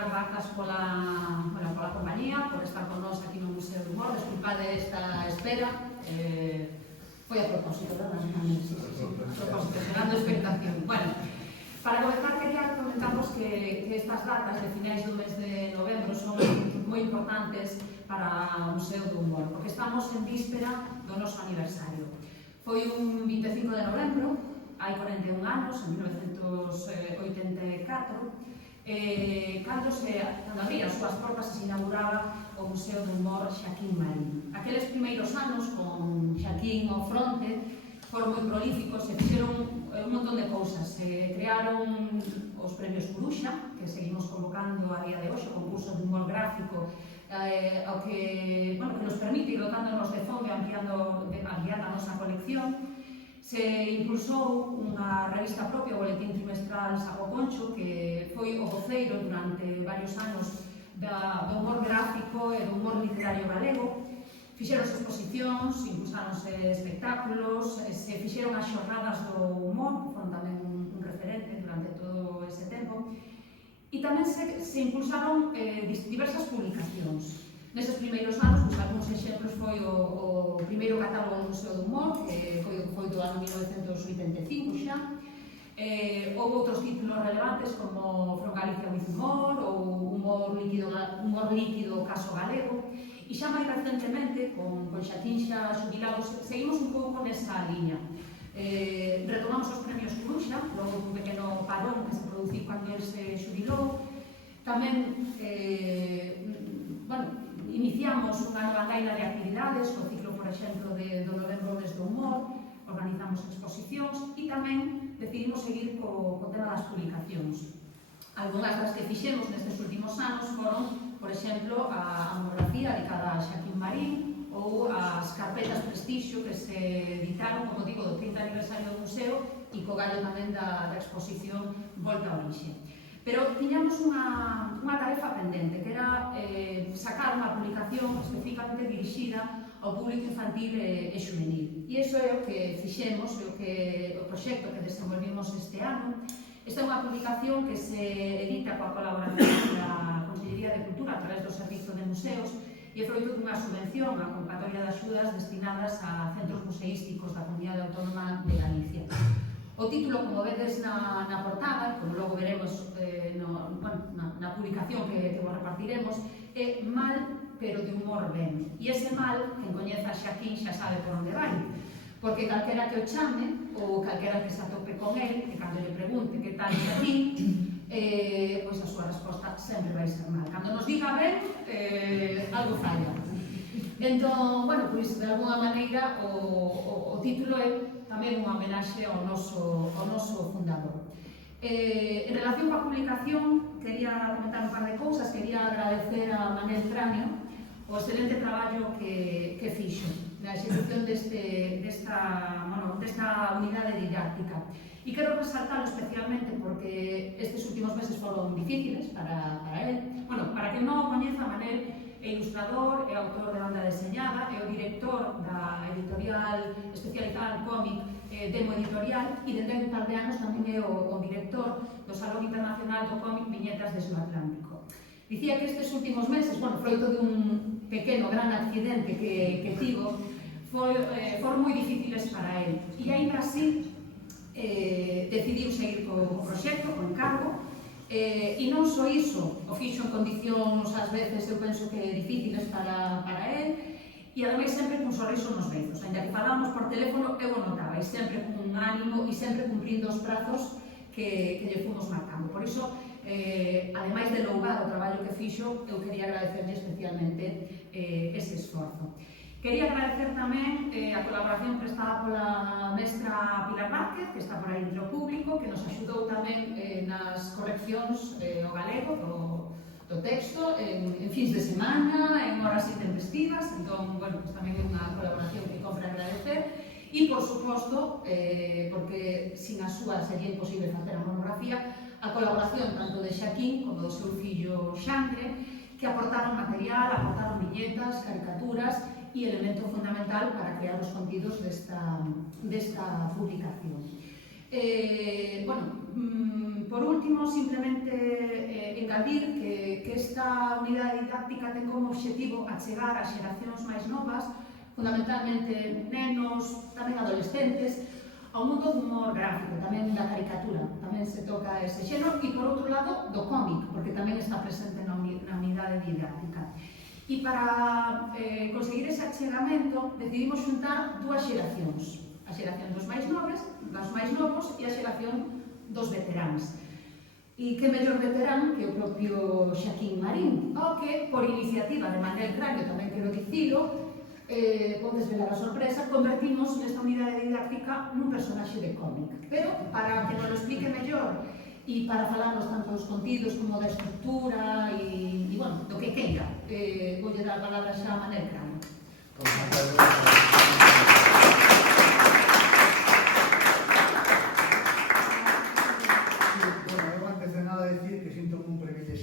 dar grazas pola compañía, por estar con nós aquí no Museo do Humor. Desculpade esta espera, foi a propósito, ¿verdad? A propósito, xerando expectación. Bueno, para comenzar, quería comentaros que estas datas de finais do mes de novembro son moi importantes para o Museo do Humor, porque estamos en víspera do noso aniversario. Foi un 25 de novembro, hai 41 anos, en 1984, cando abría as súas portas e se inauguraba o Museo do Humor Xaquín Marín. Aqueles primeiros anos, con Xaquín ao fronte, foron moi prolíficos, se fixeron un montón de cousas. Se crearon os premios Coruxa, que seguimos convocando a día de hoxe, o concurso de humor gráfico, ao que nos permite ir dotándonos de fondo e ampliando a nosa colección. Se impulsou unha revista propia, o boletín trimestral Saco Concho, que foi o voceiro durante varios anos do humor gráfico e do humor literario galego. Fixeronse exposicións, impulsáronse espectáculos, se fixeron as xornadas do humor, que foron tamén un referente durante todo ese tempo, e tamén se impulsaron diversas publicacións. Neses primeiros anos, algúns exemplos foi o primeiro catálogo do Museo do Humor, que foi do ano 1985 xa. Houve outros títulos relevantes como From Galicia with Humor ou Humor líquido caso galego. E xa máis recentemente, con Xaquín xa xubilados, seguimos un pouco nesa liña. Retomamos os premios Coruxa, logo un pequeno parón que se produciu cando ele se xubilou. Tamén, iniciamos unha nova gaina de actividades, o ciclo, por exemplo, do novembro mes do humor, organizamos exposicións e tamén decidimos seguir co tema das publicacións. Algunhas das que fixemos nestes últimos anos foron, por exemplo, a monografía dedicada a Xaquín Marín ou as carpetas Prestixio que se editaron con motivo do 30 aniversario do museo e co gallo tamén da exposición Volta ao Orixe. Pero tiñamos unha tarefa pendente, que era sacar unha publicación especificamente dirixida ao público infantil e xuvenil. E iso é o que fixemos, é o proxecto que desenvolvimos este ano. Esta é unha publicación que se edita coa colaboración da Consellería de Cultura a través do Servizo de Museos e é froito dunha subvención a convocatoria de axudas destinadas a centros museísticos da Comunidade Autónoma de Galicia. O título, como vedes na portada, como logo veremos na publicación que vos repartiremos, é Mal, pero de humor ben. E ese mal, quen coñeza a Xaquín xa sabe por onde vai, porque calquera que o chame, ou calquera que se atope con el, e cando lle pregunte que tal Xaquín, pois a súa resposta sempre vai ser mal. Cando nos diga ben, algo falla. Entón, pois de alguna maneira o título é tamén unha homenaxe ao noso fundador. En relación coa publicación, quería comentar un par de cousas. Quería agradecer a Manel Cráneo o excelente traballo que fixo na execución desta unidade didáctica. E quero resaltalo especialmente porque estes últimos meses foron difíciles para él. Para que non o coñeza, Manel é ilustrador, é autor de banda deseñada, é o director da editorial especializada en cómic Demo Editorial e dende hai un par de anos tamén é o director do Salón Internacional do Cómic Viñetas desde o Atlántico. Dicía que estes últimos meses, froito dun pequeno gran accidente que tivo, foron moi difíciles para él. E aínda así decidiu seguir co proxecto, co encargo, e non só iso, o fixo en condicións ás veces eu penso que difíciles para él, e ademais sempre cun sorriso nos bezos. Ainda que falábamos por teléfono, eu o notaba, e sempre cun ánimo e sempre cumprindo os prazos que lle fomos marcando. Por iso, ademais de louvar o traballo que fixo, eu quería agradecerlle especialmente ese esforzo. Quería agradecer tamén a colaboración prestada pola mestra Pilar Vázquez, que está por aí entre o público, que nos axudou tamén nas correccións ao galego do texto, en fins de semana, en horas intempestivas. Entón, tamén é unha colaboración que compre agradecer. E, por suposto, porque sin a súa sería imposible facer a monografía, a colaboración tanto de Xaquín como do seu fillo Xandre, que aportaron material, aportaron viñetas, caricaturas e elemento fundamental para crear os contidos desta publicación. Por último, simplemente engadir que esta unidade didáctica ten como obxectivo achegar a xeracións máis novas, fundamentalmente nenos, tamén adolescentes, ao mundo do humor gráfico, tamén da caricatura, tamén se toca ese xénero, e por outro lado do cómic, porque tamén está presente na unidade didáctica. E para conseguir ese achegamento decidimos xuntar dúas xeracións, a xeración dos máis novos e a xeración dos veteranos. E que mellor veterán que o propio Xaquín Marín, ao que, por iniciativa de Manuel Cráneo, tamén quero dicilo, podes ver a sorpresa, convertimos nesta unidade didáctica nun personaxe de cómic. Pero, para que nos lo explique mellor e para falarnos tanto dos contidos como da estructura e bueno, do que queira, voulle dar a palabra xa a Manuel Cráneo.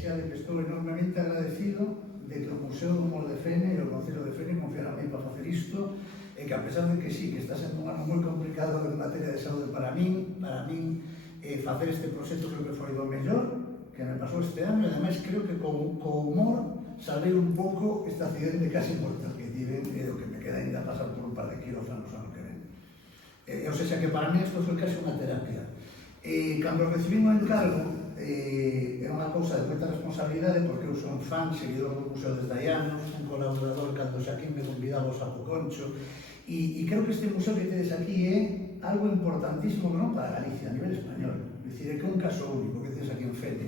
Que estou enormemente agradecido de que o Museo do Humor de Fene e o Concello de Fene confiaran a mí para facer isto, e que a pesar de que sí, que está sendo un ano moi complicado en materia de saúde para min facer este proxecto creo que foi do mellor que me pasou este ano, e ademais creo que co humor salvei un pouco este accidente casi mortal que tiven e do que me queda ainda pasar por un par de quirófanos ano que ven. O sea que para mí isto foi casi unha terapia. Cando recibí o encargo, é unha cousa de moita responsabilidade porque eu son fan, seguidor do Museo desde hai anos, un colaborador cando Xaquín me convidaba ao Sapo Concho, e creo que este museo que tedes aquí é algo importantísimo non para Galicia, a nivel español. É dicir, é que é un caso único que tedes aquí en Fene.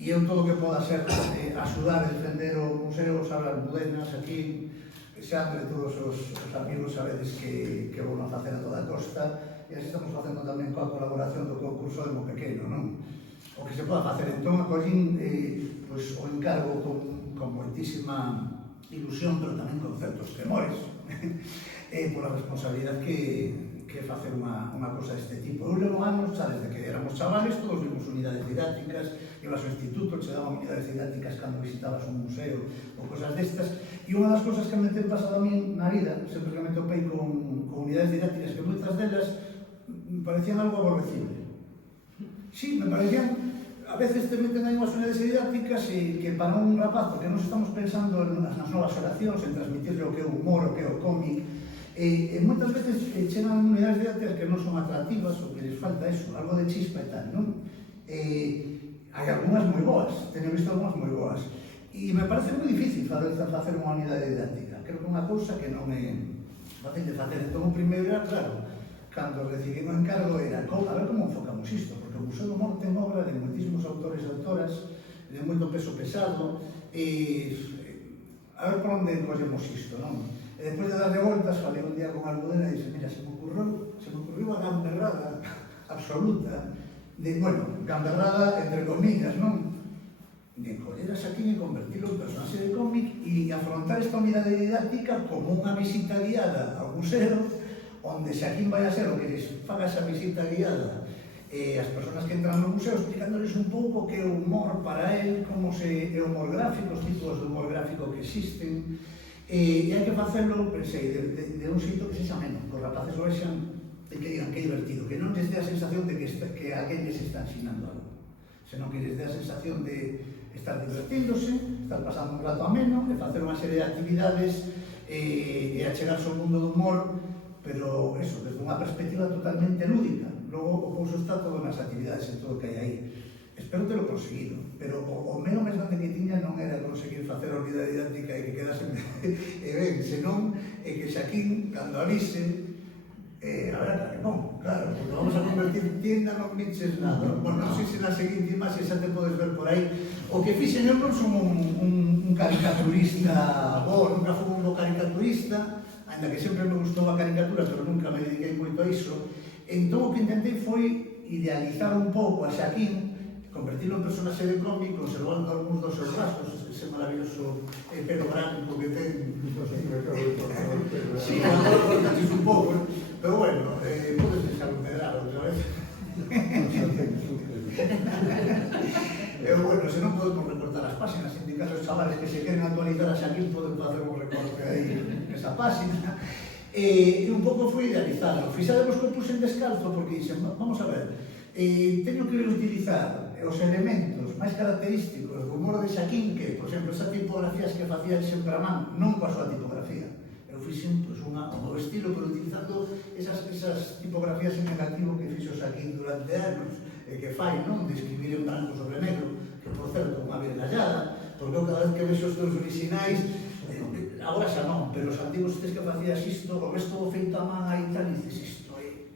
E eu todo o que poda ser axudar a defender o museo, saber as mudenas aquí, xa entre todos os amigos sabedes que vou a facer a toda a costa, e así estamos facendo tamén coa colaboración do concurso de Mo Pequeno, non? O que se poda facer. Entón, acollín o encargo con moitísima ilusión, pero tamén con certos temores, pola responsabilidade que facer unha cosa deste tipo. Eu levo anos, xa desde que éramos chavales, todos vimos unidades didácticas, ibas ao instituto, che daban unidades didácticas cando visitabas un museo ou cosas destas, e unha das cosas que me ten pasado a mí na vida, sempre que me topei con unidades didácticas, que moitas delas me parecían algo aborrecible. Sí, me parecían, a veces te meten aí unhas unidades didácticas e que para un rapazo que nos estamos pensando nas novas oracións, en transmitirle o que é o humor, o que é o cómic, e moitas veces chegan unidades didácticas que non son atractivas ou que les falta eso, algo de chispa e tal, non? Hai algunhas moi boas, teño visto algunhas moi boas, e me parece moi difícil facer unha unidade didáctica. Creo que é unha cousa que non é fácil de facer. Entón, o primeiro era, claro, cando recibí o encargo era a ver como enfocamos isto, porque o Museo do Humor ten obra de moitísimos autores e autoras de moito peso pesado, e a ver por onde collemos isto, non? E despois de darle voltas, falei un día con Almudena e disse, mira, se me ocurriu a gamberrada absoluta, gamberrada entre comillas, non? De coller a Xaquín e convertirlo en personaxe de cómic e afrontar esta unidade didáctica como unha visita guiada ao museo, onde Xaquín vai a ser o que les faga esa visita guiada as persoas que entran no museo, explicándoles un pouco que é o humor para él, como é o humor gráfico, os tipos de humor gráfico que existen, e hai que facelo, pensei, de un xeito que sexa menos, que os rapaces o vexan e que digan que é divertido, que non les dé a sensación de que alguén les está ensinando algo, senón que les dé a sensación de estar divertíndose, estar pasando un rato ameno, e facer unha serie de actividades e achegarse ao mundo do humor, pero eso, desde unha perspectiva totalmente lúdica. Logo, o pouso está todo nas actividades e todo o que hai aí. Espero telo conseguido, pero o menos máis grande que tiña non era conseguir facer a unidade didáctica e que quedase ben, senón que Xaquín, cando avise, a ver, non, claro, porque vamos a convertir tienda, non minches nada. Bueno, non sei se na seguinte imaxe xa te podes ver por aí. O que fixen eu non son un caricaturista bo, nunca fui un bo caricaturista, ainda que sempre me gustou a caricatura, pero nunca me dediquei moito a iso. Entón, o que intentei foi idealizar un pouco a Xaquín, convertirlo en personaxe de cómic, conservando algúns dos seus rasgos, ese maravilloso pelo branco que ten. Sí, un pouco, pero bueno, podes deixar un medrar outra vez. Bueno, se non podemos recortar as páxinas, indicar aos chavales que se queren actualizar a Xaquín poden facer un recorte aí nesa páxina. E un pouco foi idealizado. Fixademos que o puxen descalzo porque dixen, vamos a ver, teño que utilizar os elementos máis característicos do humor de Xaquín, que, por exemplo, esas tipografías que facía sempre a man, non coa súa tipografía. Eu fixen o meu estilo, pero utilizando esas tipografías en negativo que fixo Xaquín durante anos, e que fai, non? De escribir en branco sobre negro, que, por certo, unha vergallada, porque eu cada vez que vexo os teus originais, agora xa non, pero os antigos estes que facías isto, o ves todo feito a man aí tal, e dices, isto é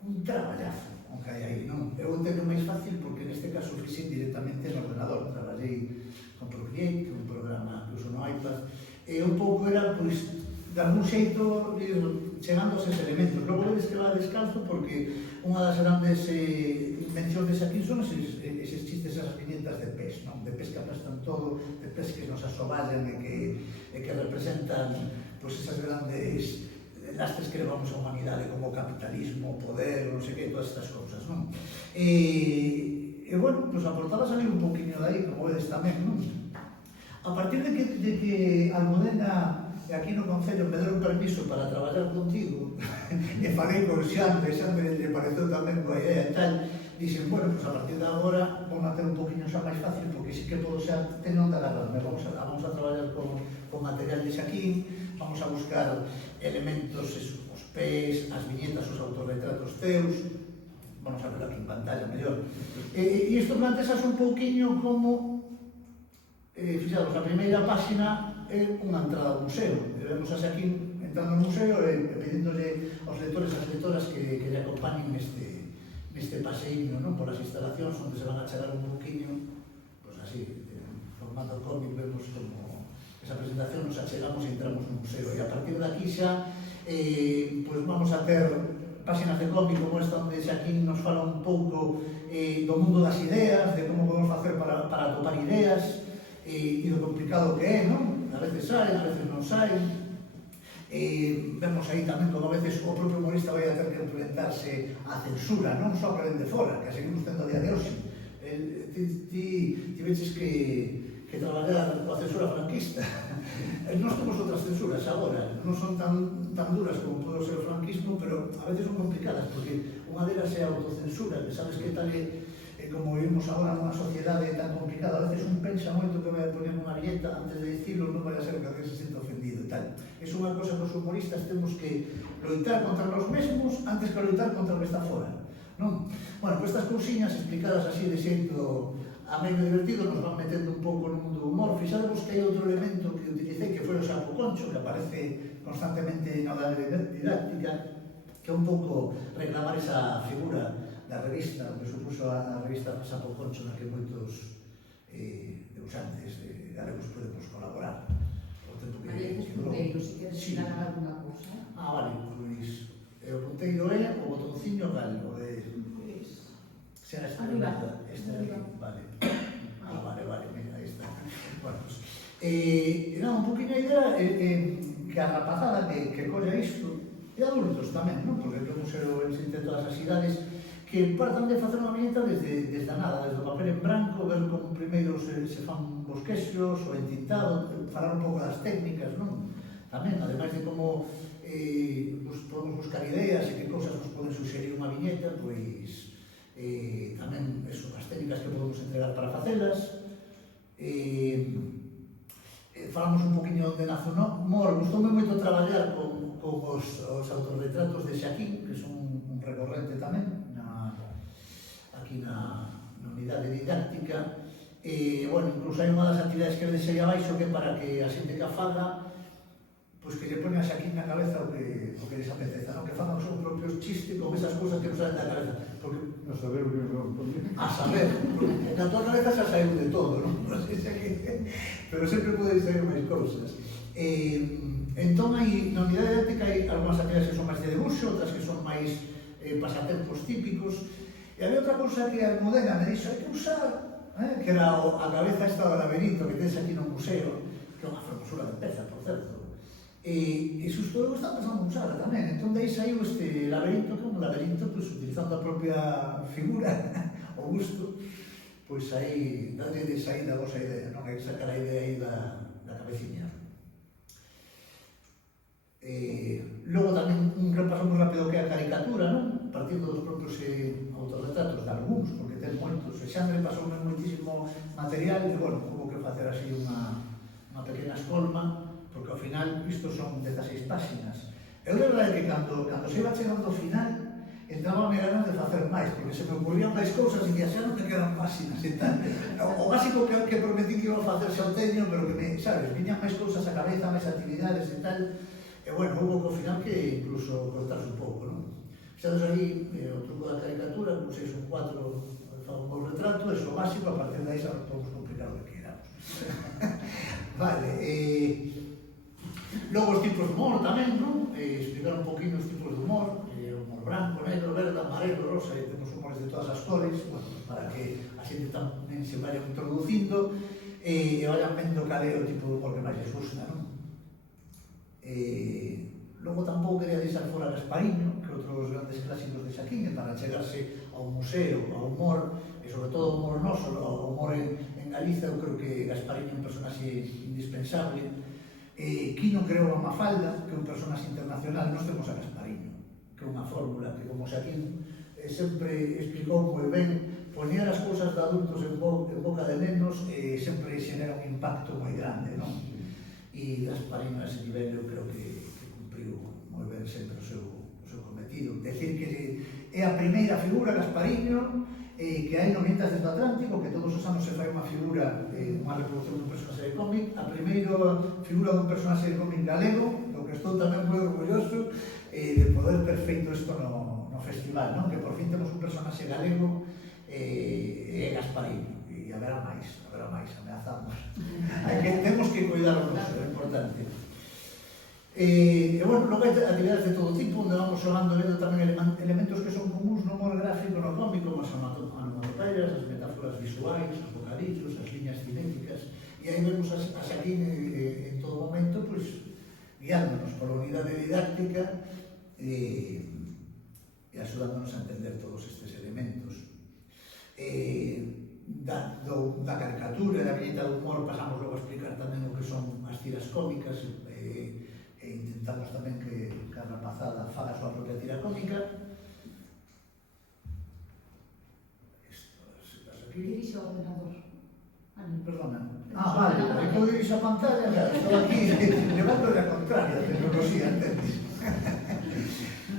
un traballazo, o que hai aí, non? Eu entendo máis fácil porque neste caso fixen directamente no ordenador, traballei con Procreate, un programa que uso no iPad, e un pouco era, pois, de algún xeito ir chegando a eses elementos. Logo vedes que va descalzo porque unha das grandes invencións de Xaquín son eses chistes, esas viñetas de pez, non? De pez que aplastan todo, de pez que nos asoballan e que representan pois esas grandes lastres que levamos a humanidade como o capitalismo, o poder, non sei que, todas estas cousas, non? E bueno, pois aportaba salir un poquinho de aí, como vedes tamén, non? A partir de que Almudena e aquí no Concello me deron permiso para traballar contigo e falei con Xande, Xande lle pareceu tamén boa idea e tal, dixen, bueno, pues a partir de agora vou a ter un poquinho xa máis fácil porque sí que podo xa tener onde agarrarme, vamos a traballar con material de Xaquín, vamos a buscar elementos, os pés, as viñetas, os autorretratos teus, vamos a ver aquí en pantalla mellor, e isto plantexas un pouquiño como fixados, a primeira páxina é unha entrada ao museo. Vemos a Xaquín entrando ao museo e pedíndole aos lectores e as lectoras que lle acompañen neste paseiño, non? Por as instalacións onde se van a chegar un poquinho, pois así, en formato cómic, vemos como esa presentación nos achegamos e entramos no museo. E a partir de aquí xa, pois vamos a ter páxinas de cómic como esta onde Xaquín nos fala un pouco do mundo das ideas, de como podemos facer para atopar ideas, e do complicado que é, non? A veces saen, a veces non saen. Vemos aí tamén como a veces o propio humorista vai a ter que enfrentarse á censura, non só que ven de fora, que a seguimos tendo a día de hoxe. Ti veches que traballar coa censura franquista. Nós temos outras censuras agora, non son tan duras como pode ser o franquismo, pero a veces son complicadas, porque unha delas é a autocensura, que sabes que tal como vivimos agora nunha sociedade tan complicada, a veces un pensa moito que vai a poner unha viñeta antes de dicirlo, non vai a ser que alguén se sienta ofendido e tal. É unha cosa que os humoristas temos que loitar contra nós mesmos antes que loitar contra o que está fora, non? Bueno, pues estas cousiñas explicadas así de xeito a medio divertido nos van metendo un pouco no mundo do humor. Fixadevos que hai outro elemento que utilicei que foi o sapo concho, que aparece constantemente na aula didáctica, que é un pouco reclamar esa figura da revista, o que supuso a revista Sapo Concho, na que moitos deusantes galegos podemos colaborar. María Punteiro, se queres xirar alguna cousa. Vale, pois o punteiro é o botonciño galego de... Será esta arriba. Esta arriba, vale. Vale, mira, aí está. Bueno, pues, era un poquinho a idea que a rapazada que colla isto, e adultos tamén, non? Porque o museo existe todas as idades, que partan de facer unha viñeta desde nada, desde o papel en branco, ver como primeiro se fan bosquexos, o entintado, falar un pouco das técnicas, non? Tamén, ademais de como podemos buscar ideas e que cousas nos poden suxerir unha viñeta, pois tamén eso, as técnicas que podemos entregar para facelas. Falamos un poquinho de nazo humor, gustoume moito traballar con os autorretratos de Xaquín, que son un recorrente tamén, aquí na unidade didáctica. Bueno, incluso hai unha das actividades que vedes aí abaixo que para que a xente que a faga, pois que lle pone a Xaquín na cabeza o que lles apeteza, non? Que fagan os seus propios chistes con esas cousas que nos salen da cabeza. Porque, A saber o que me vamos poner. a saber, porque na tua cabeza xa saiu de todo, non? Pero sempre poden sair máis cousas. Entón, aí, na unidade didáctica hai algunhas actividades que son máis de debuxo, outras que son máis pasatempos típicos. E había outra cousa que a Almudena me dixo, hai que usar, que era a cabeza esta do laberinto que tens aquí no museo, que é unha formosura de peza, por certo. E xusto eu estaba pensando en usarla tamén, entón daí saiu este laberinto, que é un laberinto, pois, utilizando a propia figura, o gusto, pois aí, dadle de saída a vosa idea, non? Hai que sacar a idea aí da cabeciña. Logo tamén un repaso moi rápido que é a caricatura, non? partindo dos propios autorretratos de algúns, porque ten moitos, e xa me pasoume moitísimo material, e, bueno, houve que facer así unha pequena escolma, porque ao final isto son 16 páxinas. Eu de verdade que cando se iba chegando ao final, entraba me ganas de facer máis, porque se me ocurrían máis cousas e xa non me quedan páxinas e tal. O básico que prometí que iba a facer xa o teño, pero que me, sabes, viñan máis cousas a cabeza, máis actividades e tal. E, bueno, houve que ao final que incluso cortarse un pouco, non? Xades aí, o truco da caricatura, con 6 ou 4 fago un bom retrato, é o básico, a partir de aí xa podemos complicar o que queramos. Vale, logo os tipos de humor tamén, non? Explicar un poquinho os tipos de humor, humor branco, negro, verde, amarelo, rosa, e temos humores de todas as cores, bueno, para que a xente tamén se vayan introducindo e vayan vendo cal é o tipo de humor que máis les gusta, non? Logo tampouco quería deixar fora Gaspariño, que é outro dos grandes clásicos de Xaquín, para chegarse ao museo, ao humor, e sobre todo ao humor noso, ao humor en Galiza. Eu creo que Gaspariño é un personaxe indispensable. Quino creou a Mafalda, que é un personaxe internacional. Nós temos a Gaspariño, que é unha fórmula que, como Xaquín sempre explicou moi ben, poñer as cousas de adultos en boca de nenos sempre xenera un impacto moi grande, non? E Gaspariño a ese nivel eu creo que cumpriu moi ben sempre o seu cometido. Decir que é a primeira figura, Gaspariño, que hai no Mientas desde o Atlántico, que todos os anos se fai unha figura, unha reproducción dun personaxe de cómic, a primeira figura dun personaxe de cómic galego, do que estou tamén moi orgulloso, de poder ter feito isto no festival, non? Que por fin temos un personaxe galego e Gaspariño. E haberá máis, ameazamos. Temos que cuidar o noso, é importante. E, bueno, logo hai actividades de todo tipo, onde vamos xogando vendo tamén elementos que son comuns no humor gráfico, no cómico, como as onomatopeias, as metáforas visuais, os bocadillos, as liñas cinéticas, e aí vemos a Xaquín en todo momento, pois, guiándonos pola unidade didáctica e axudándonos a entender todos estes elementos. Da caricatura e da viñeta do humor pasamos logo a explicar tamén o que son as tiras cómicas, e intentamos tamén que a rapazada faga a súa propia tira cómica. Dirixe o ordenador. Perdona. Vale, porque eu dirixo a pantalla, claro, estou aquí levando a contraria a tecnoloxía, entendes?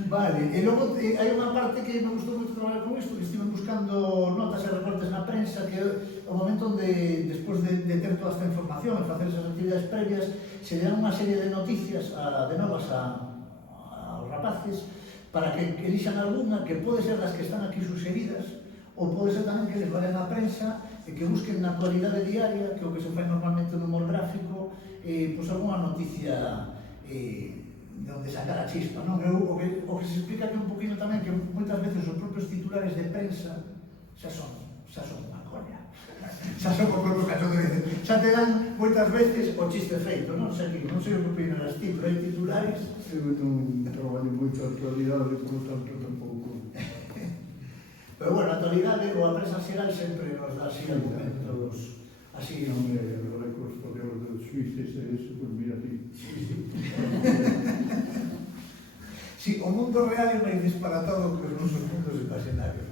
Vale, e logo hai unha parte que me gustou moito trabalhar con isto, que estive buscando notas e reportes na prensa, que é o momento onde, despois de ter toda esta información e facer esas actividades previas, se dan unha serie de noticias de novas aos rapaces, para que elixan alguna que pode ser das que están aquí sugeridas, ou pode ser tamén que les vayan á prensa e que busquen na actualidade diaria, que é o que se fai normalmente no humor gráfico, pois alguna noticia de onde sacar a chispa, non? O que se explica aquí un poquinho tamén, que moitas veces os propios titulares de prensa xa son unha coña, xa son o propio caso de veces, xa te dan moitas veces o chiste feito, non sei o que opinarás ti, pero hai titulares. Eu non traballo moito a actualidade, por lo tanto tampouco. Pero, bueno, a actualidade ou a prensa xeral sempre nos dá así argumentos así. Non é, agora con os problemas dos suíces e eso, pues mira ti. Sí, o mundo real é máis disparatado que os nosos mundos imaginarios.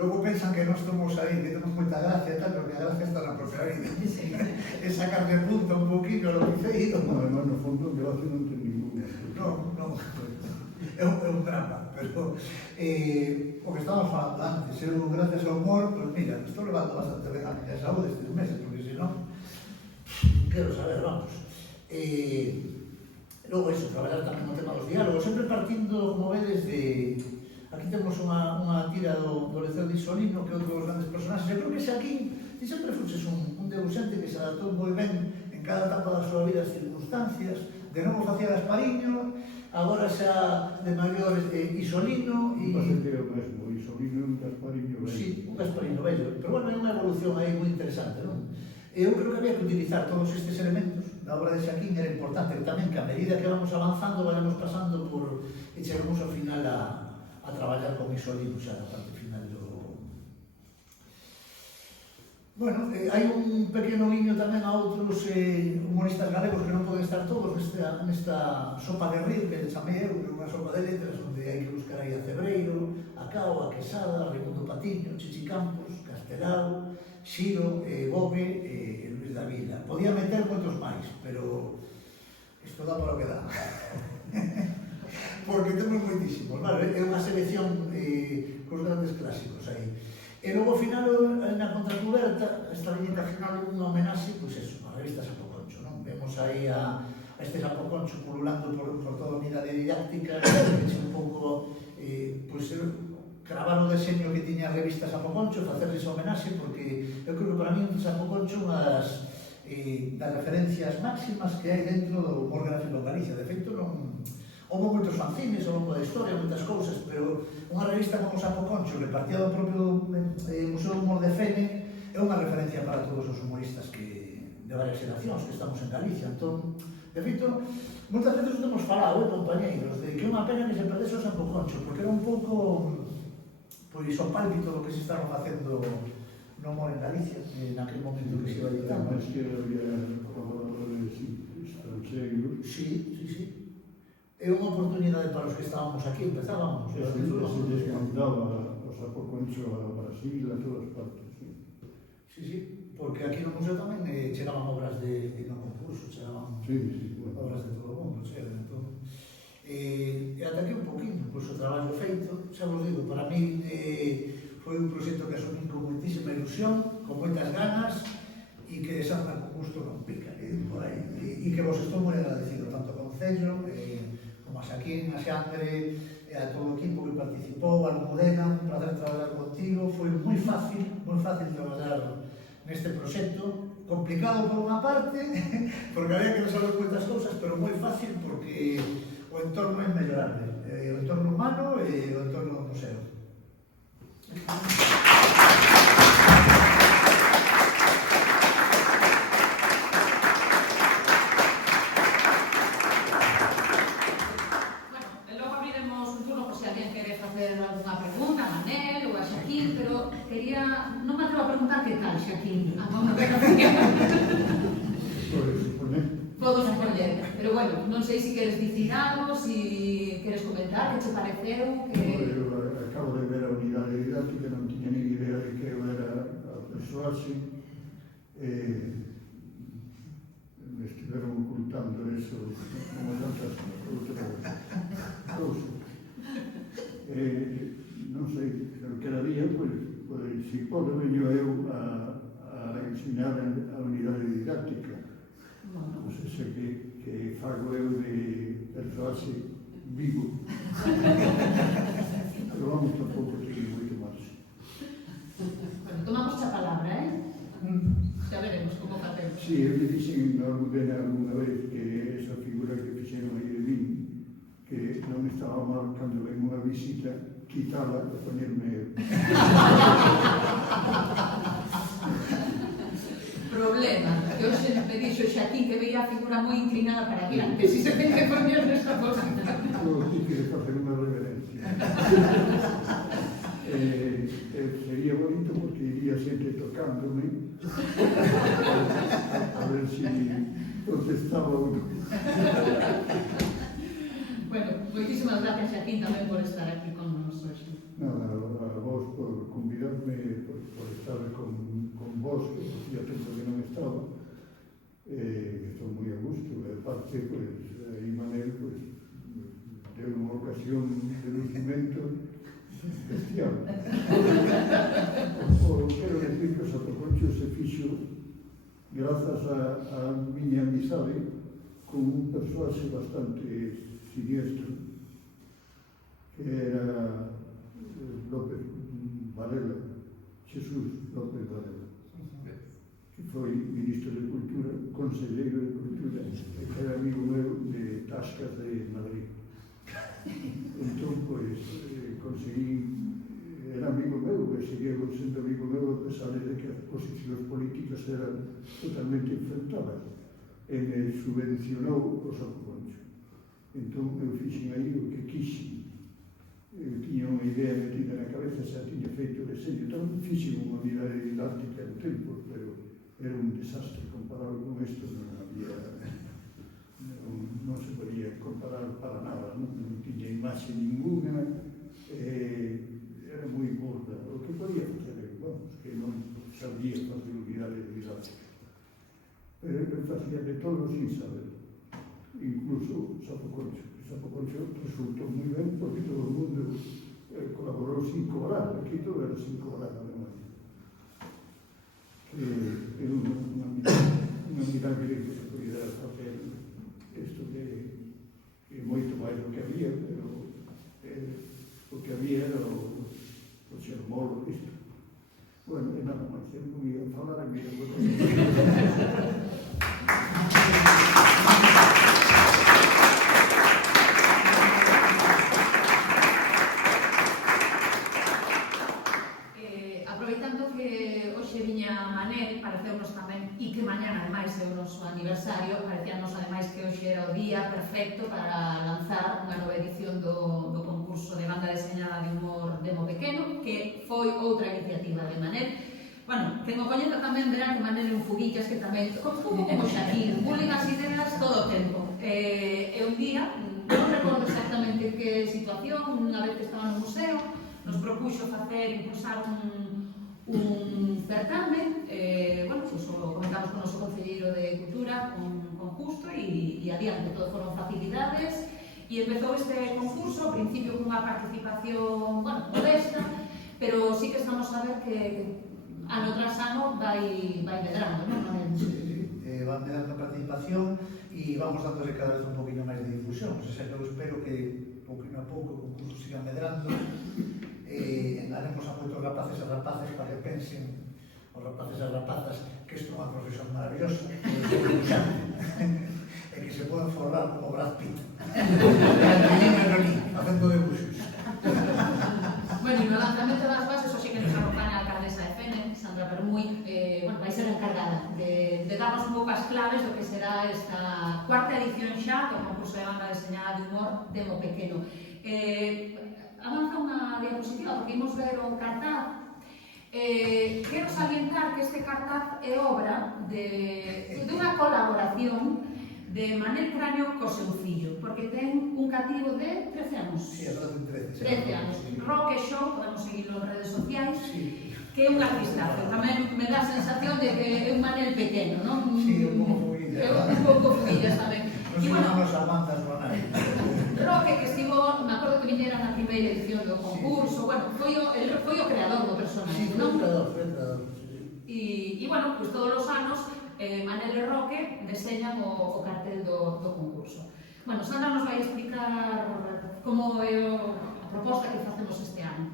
Logo pensan que nós estamos aí, que temos moita gracia e tal, pero que a gracia está na propia vida. É sacarle punta un poquinho lo que feito. Además, no fondo, gracia non ten ninguna. Non. É un drama, pero o que estamos falando antes, eu, gracias ao humor, pues mira, estou levando bastante ben a miña saúde estes meses, porque senón, quero saber, vamos. Logo iso, traballar tamén o tema dos diálogos, sempre partindo, como vedes, de... Aquí temos unha tira do Leceo de Isolino, que é outro dos grandes personaxes. Eu creo que Xaquín, ti sempre fuches un debuxante que se adaptou moi ben en cada etapa da súa vida as circunstancias. De novo facía Gaspariño, agora xa de maior Isolino e... Pasa que é o mesmo, Isolino e un Gaspariño vello. Sí, un Gaspariño vello. Pero, bueno, é unha evolución aí moi interesante, non? Eu creo que había que utilizar todos estes elementos da obra de Xaquín. Era importante tamén que a medida que vamos avanzando vayamos pasando por... e chegamos ao final a traballar con Isolino xa na parte final Bueno, hai un pequeno guiño tamén a outros humoristas galegos que non poden estar todos nesta sopa de río que chamei eu, unha sopa de letras onde hai que buscar aí a Cebreiro, a Cao, a Quesada, a Raimundo Patiño, Chichi Campos, Castelao, Xiro, Bogue e Luis da Vila. Podía meter moitos máis, pero isto dá para o que dá. Porque temos moitísimos, vale? É unha selección cos grandes clásicos aí. E logo, ao final, na contracuberta, esta viñeta final é unha homenaxe, pois eso, a revista Sapoconcho, non? Vemos aí a este Sapoconcho pululando por toda a unidade didáctica, que eche un pouco, pois, cravar o deseño que tiña a revista Sapoconcho, facerles homenaxe, porque eu creo que para mí Sapoconcho é unha das referencias máximas que hai dentro do humor gráfico en Galicia. De feito, non... Houve moitos fanzines ao longo da historia, moitas cousas, pero unha revista como Sapoconcho, que partía do propio Museo do Humor de Fene, é unha referencia para todos os humoristas de varias xeracións que estamos en Galicia. Entón, de feito, moitas veces nos temos falado, compañeiros, de que é unha pena que se perdese o Sapoconcho, porque era un pouco, pois, o pálpito do que se estaba facendo no humor en Galicia, naquele momento que se iba editando. Además que había colaboradores extranjeros. Sí, sí, sí. É unha oportunidade para os que estábamos aquí, empezábamos. Se les mandaba o Sapoconcho a Brasil, a todas partes. Sí, sí, porque aquí no museo tamén chegaban obras de no concurso, chegaban obras de todo o mundo, chegaban todo. E ata aquí un poquinho, pois o traballo feito, xa vos digo, para mí foi un proxecto que asumí con moitísima ilusión, con moitas ganas, e que salga con gusto non pica, por aí. E que vos estou moi agradecido, tanto ao Concello, como a Xaquín, a Xandre, e a todo o equipo que participou, a Almudena, un placer traballar contigo, foi moi fácil traballar neste proxecto, complicado por unha parte, porque había que resolver moitas cousas, pero moi fácil porque o entorno é mellorable, o entorno humano e o entorno do museo. Non me atrevo a preguntar que tal, Xaquín. Podo supoñer, pero bueno, non sei se queres dicir algo, se queres comentar, que che pareceu, que... Eu acabo de ver a unidade didáctica, non tiña nin idea de que eu era a persoaxe, me estiveron ocultando eso como tantas outras cousas. Non sei, pero que era día, pois, si podo veño eu a ensinar a unidade didáctica. Non sei se que fago eu de persoaxe vivo. Pero vamos, tampouco teño moito máis. Bueno, tomamos a palabra, xa veremos como facemos. Si, eu lle dixen na Almudena alguna vez que esa figura que fixeron aí de min, que non estaba mal cando ven unha visita, quitala e poñerme... Problema, que hoxe me dixo Xaquín que veía a figura moi inclinada para diante, si se ten que poñer nesta posición. Eu tive que facer unha reverencia. Sería bonito porque iría sempre tocándome a ver si protestaba ou non. Bueno, moitísimas gracias, Xaquín, tamén por estar aquí con nos hoxe. Nada, a vos por convidarme, por estar con vos, que hacía tempo que non estaba. Estou moi a gusto, e aparte, pues, Imanel, pues, deu unha ocasión de lucimento bestial. Quero decir que o Sapoconcho se fixo grazas a miña amizade con un persoaxe bastante siniestro, que era López Varela, Jesús López Varela, que foi ministro de Cultura, conselleiro de Cultura, e que era amigo meu de Tascas de Madrid. Entón, pois, conseguí, era amigo meu, e seguía sendo amigo meu, a pesar de que as posicións políticas eran totalmente enfrentadas, e me subvencionou o Sapoconcho. Entón, eu fixen aí o que quixen. Eu tiña unha idea metida na cabeza, xa tiña feito o deseño, entón fixen unha unidade didáctica en tempos, pero era un desastre comparado con isto, non se podía comparar para nada, non tiña imaxe ninguna, era moi gorda. O que podía facer, vamos, que non sabía facer unidade didáctica. Pero eu facía de todo sin saber, incluso Sapoconcho. Sapoconcho resultou moi ben porque todo o mundo colaborou sin cobrar, aquí todo era sin cobrar, además. É unha milagre que se podía facer isto que moito máis do que había, pero o que había era o xermolo, isto. Bueno, e nada máis, eu non ia falar a mí. Aproveitando que hoxe viña Manel, pareceunos tamén, e que mañana ademais é o noso aniversario, parecíanos ademais que hoxe era o día perfecto para lanzar unha nova edición do concurso de banda deseñada de humor de Mo Pequeno, que foi outra iniciativa de Manel. Bueno, quen o coñeza tamén verán que Manel é un fuguillas que tamén, un pouco como Xaquín, pulen as ideas todo o tempo. E un día, non recordo exactamente que situación, unha vez que estaba no museo, nos propuxo impulsar un certamen, bueno, pues o comentamos con o noso concelleiro de Cultura, con Justo, e adiante, todo foron facilidades, e empezou este concurso, ao principio cunha participación, bueno, modesta, pero sí que estamos a ver que ano tras ano vai medrando, non? Va medrando a participación e vamos dándole cada vez un poquinho máis de difusión, o sea, eu espero que pouquinho a pouco o concurso siga medrando, daremos a moitos rapaces e rapaces para que pensen os rapaces e rapazas que isto é unha profesión maravillosa e que se poden forrar como Brad Pitt facendo debuxos. Bueno, e no lanzamento das bases, hoxe que nos acompaña a alcaldesa de Fene, Sandra Permuy, bueno, vai ser a encargada de darnos un pouco as claves do que será esta cuarta edición xa do concurso de banda deseñada de humor de Mo Pequeno. Avanza unha diapositiva, porque imos ver o cartaz. Quero salientar que este cartaz é obra de unha colaboración de Manel Craño co seu fillo, porque ten un cativo de 13 anos. Sí, a de 13 anos. Roque Show, podemos seguirlo en redes sociais, sí, que é un artistazo. Tamén me dá a sensación de que é un Manel pequeno, non? Sí, un pouco fuguillas. Un pouco fuguillas tamén. Non sei como nos aguantas con nada. Roque, que estivo, me acordo que viñera na primeira edición do concurso, bueno, foi o creador do personaje, Sí, non? foi o creador, E, bueno, pues todos os anos Manel e Roque deseñan o cartel do concurso. Bueno, Sandra nos vai explicar como é a proposta que facemos este ano.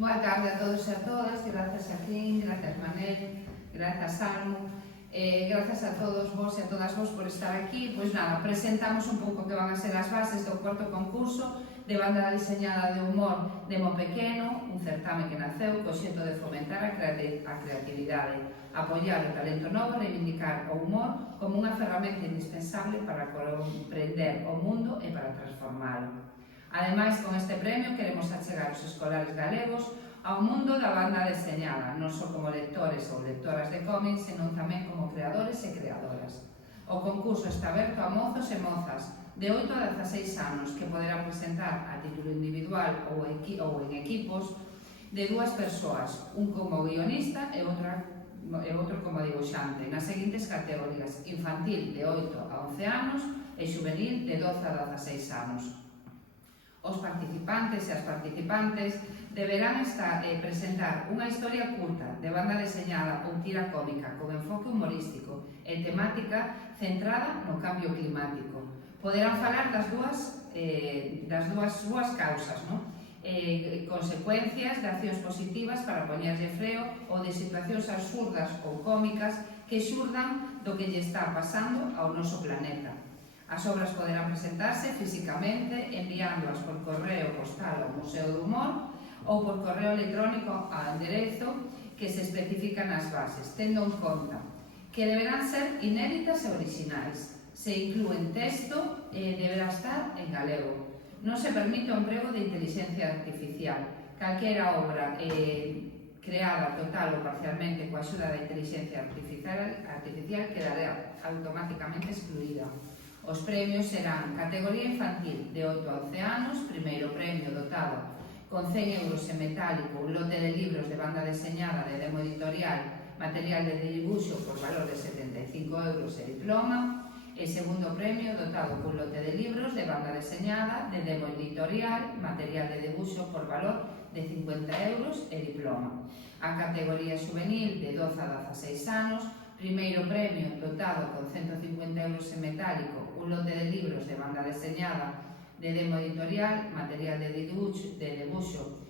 Boa tarde a todos e a todas, grazas a Crin, grazas Manel, grazas Salmo, grazas a todos vos e a todas vos por estar aquí. Pois nada, presentamos un pouco que van a ser as bases do cuarto concurso de banda deseñada de humor de Mo Pequeno, un certame que naceu co xeito de fomentar a creatividade, apoiar o talento novo e reivindicar o humor como unha ferramenta indispensable para comprender o mundo e para transformalo. Ademais, con este premio queremos achegar os escolares galegos ao mundo da banda deseñada, non só como lectores ou lectoras de cómics, senón tamén como creadores e creadoras. O concurso está aberto a mozos e mozas de 8 a 16 anos que poderán presentar a título individual ou en equipos de dúas persoas, un como guionista e outro como dibuixante, nas seguintes categorías: infantil de 8 a 11 anos e juvenil de 12 a 16 anos. Os participantes e as participantes deberán presentar unha historia curta de banda deseñada ou tira cómica con enfoque humorístico e temática centrada no cambio climático. Poderán falar das súas causas, consecuencias de accións positivas para poñerlle freo ou de situacións absurdas ou cómicas que xurdan do que lle está pasando ao noso planeta. As obras poderán presentarse físicamente enviándoas por correo postal ao Museo do Humor ou por correo electrónico ao enderezo que se especifica nas bases, tendo en conta que deberán ser inéditas e orixinais. Se inclúen texto e deberá estar en galego. Non se permite o emprego de inteligencia artificial. Calquera obra creada total ou parcialmente coa axuda da inteligencia artificial quedará automáticamente excluída. Os premios serán categoría infantil de 8 a 11 anos, primeiro premio dotado con 100 euros en metálico, un lote de libros de banda deseñada de Demo Editorial, material de dibuixo por valor de 75 euros e diploma, e segundo premio dotado cun lote de libros de banda deseñada de Demo Editorial, material de dibuixo por valor de 50 euros e diploma. A categoría juvenil de 12 a 16 anos, primeiro premio dotado con 150 euros en metálico, un lote de libros de banda deseñada de Demo Editorial, material de dibuixo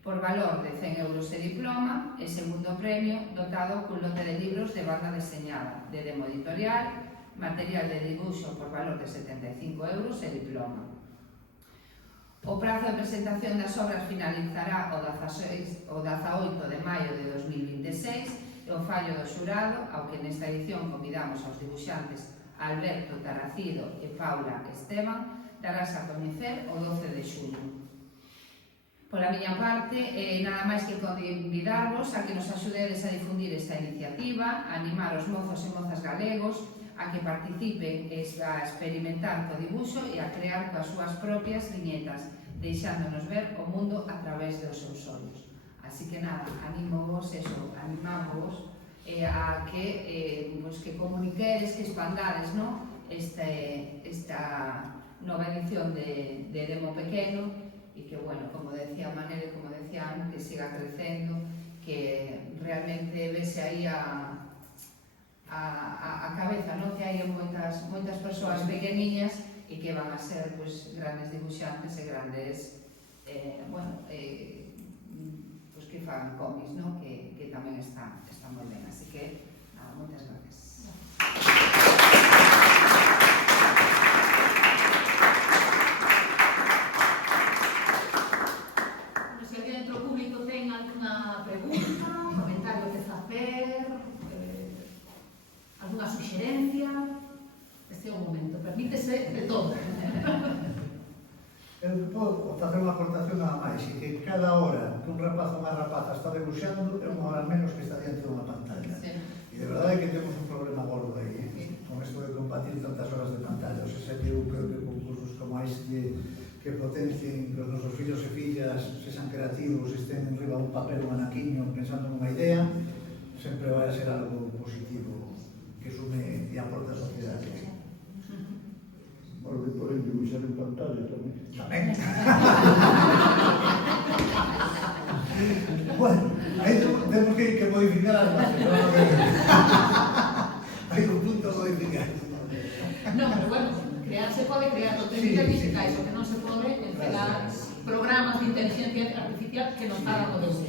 por valor de 100 euros e diploma, e segundo premio dotado cun lote de libros de banda deseñada de Demo Editorial, material de dibuixo por valor de 75 euros e diploma. O prazo de presentación das obras finalizará o 18 de maio de 2026 e o fallo do xurado, ao que nesta edición convidamos aos dibuixantes Alberto Taracido e Paula Esteban, darás a coñecer o 12 de xullo. Pola miña parte, nada máis que convidarvos a que nos axudedes a difundir esta iniciativa, a animar os mozos e mozas galegos a que participen e a experimentar co dibuixo e a crear coas súas propias viñetas, deixándonos ver o mundo a través dos seus ollos. Así que nada, animamos a que comuniquedes, que expandades esta nova edición de Demo Pequeno e que, bueno, como decía Manel, como decía Ana, que siga crecendo, que realmente vese aí a cabeza, ¿no? Que hai moitas persoas pequeniñas e que van a ser grandes dibuixantes e grandes que fan cómics, ¿no? Que tamén está moi ben, así que nada, moitas gracias. Se alguén dentro público ten alguna pregunta, comentario que facer, alguna suxerencia, este é o momento, permítese de todo. Eu podo facer unha aportación nada máis, e que cada hora que un rapaz ou unha rapaza está debuxando é unha hora menos que está diante dunha pantalla. Sí. E de verdade que temos un problema gordo aí, con isto de combatir tantas horas de pantalla. O sea, eu creo que concursos como este que potencien que os nosos fillos e fillas sexan creativos, estén en riba un papel, un anaquiño, pensando nunha idea, sempre vai a ser algo positivo que sume e aporta a sociedade. Porque poden dibuixar en pantalla tamén. Tamén. Bueno, aí temos que modificar as bases. Hai un punto a modificar. No, pero bueno, se pode crear contenidos digitales, o que non se pode entregar programas de inteligencia artificial que nos hagan o debuxo.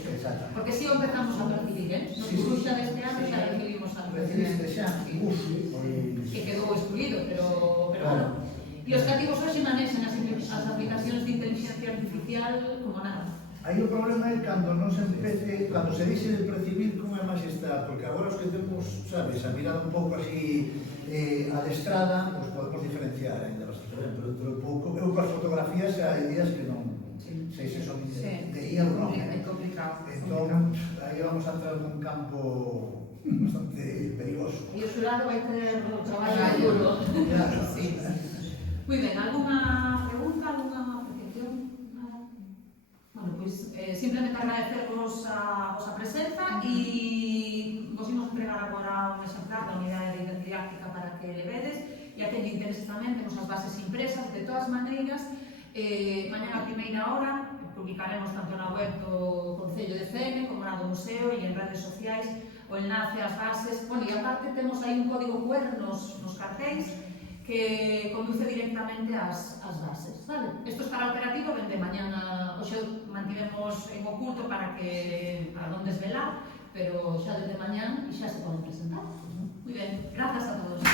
Porque si empezamos a percibir, no dibuxa deste ano xa recibimos algo. Recibiste xa, que quedou excluído, pero bueno. E os cativos hoxe manexan as aplicacións de inteligencia artificial como nada. Aí o problema é cando non se empece, cando se deixe de percibir como é máis está, porque agora os que temos, sabes, a mirada un pouco así adestrada, pues podemos diferenciar ainda bastante, pero dentro de pouco, eu coas fotografías hai días que non sei se son de IA ou non. É complicado. Entón, aí vamos a entrar nun campo bastante perigoso. E o xurado vai ter o traballo duro. Claro. Sí. Muy ben, alguna pregunta, alguna apreciación? Nada. Bueno, pois simplemente agradecervos a vosa presenza e vos imos entregar agora un exemplar da unidade de didáctica para que le vedes e a quen lle interese tamén temos as bases impresas. De todas maneiras, mañá a primeira hora publicaremos tanto na web do Concello de Fene como na do Museo e en redes sociais o enlace ás bases. Bueno, e aparte temos aí un código QR nos cartéis que conduce directamente ás bases, vale? Isto estará operativo dende mañana, hoxe mantivemos en oculto para non desvelar, pero xa desde mañán e xa se poden presentar. Muy ben, grazas a todos.